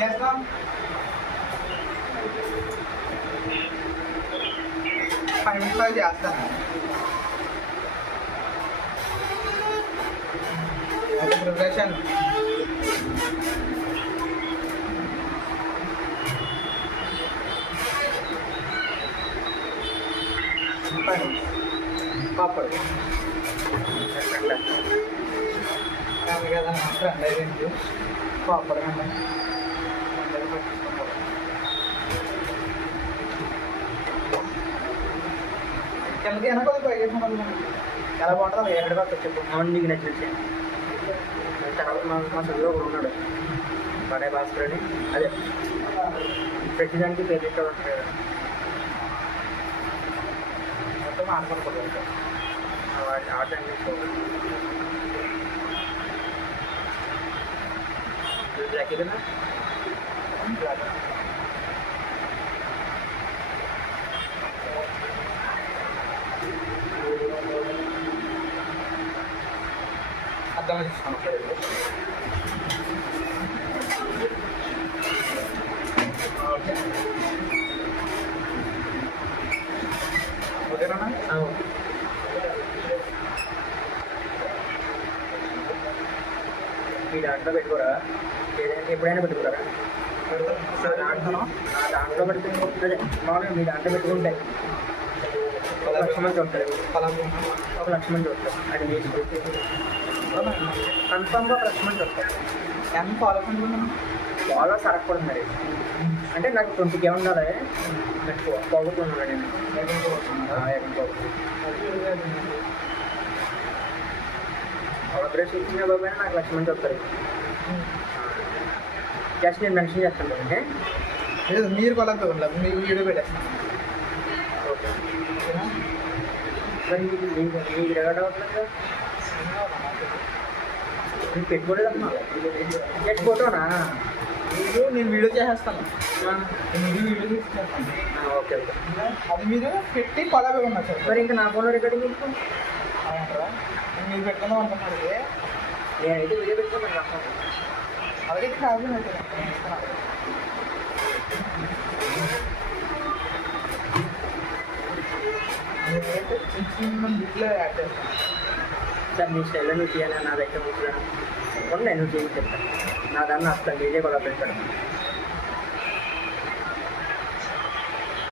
చేస్తాం 5 నిమిషాలు చేస్తాను. ప్రిపరేషన్ పాపడు కదా ఫ్రెండ్ అయింది పాపడు కండి కిందకి వెనక ఎలా బాగుంటుంది ఎక్కడ పక్క చెప్పు. అవును నీకు నచ్చినట్టు తర్వాత మా చదువులో కూడా ఉన్నాడు బడే భాస్కర్ అని. అదే ప్రతిదానికి పేరు ఉంటాడు కదా మొత్తం ఆడుకోకూడదు ఆట బ్లాక్ కదా అర్థం చేస్తాను సరే ఓకేనా మీ దాంట్లో పెట్టుకోరా ఎప్పుడైనా పెట్టుకోరా దాంట్లో దాంట్లో పెట్టుకుని అదే మామూలుగా మీ దాంట్లో పెట్టుకుంటే 1,00,000 మంది ఉంటారు 1,00,000 మంది ఉంటారు. అది మీరు కన్ఫామ్గా 1,00,000 మంది ఉంటారు. ఎంత ఫాలోకుంటున్నాను చాలా సరగకూడదు మరి. అంటే నాకు 20K ఉండాలి ఎక్కువ పోగొట్టుకున్నాను నేను ఆర్డర్స్ ఇచ్చిన బాబాయ్ నాకు 1,00,000 మంది వస్తారు. జస్ట్ నేను మెన్షన్ చేస్తాను అంటే లేదు మీరు కొలత ఉండదు మీకు వీడియో పెట్టేస్తాను. ఓకే మరి మీకు ఎక్కడ అవుతుంది మీరు పెట్టుకోలేదమ్మా జస్ట్ ఫోటోనా నేను వీడియో చేసేస్తాను. మీరు వీడియో తీసుకెళ్తాను. ఓకే ఓకే అది మీరు పెట్టి కొలబే ఉన్నారు సార్. మరి ఇంకా నా ఫోన్లో రికార్డింగ్ ఎందుకు? అవునంటారా మీరు పెట్టుకుందాం అనుకున్నారు. నేనైతే వీడియో పెట్టుకున్నాను అలాగే ప్రాబ్లం అయితే నేనైతే చిన్న చిన్న బిట్లో యాడ్ చేస్తాను సార్. నీ స్టైల్లో నువ్వు చేయాలి నాదైతే ముఖ్యం ఉన్నాయి నువ్వు చేసి చెప్తాను నా దాన్ని వస్తాను డీజే కూడా పెట్టాను.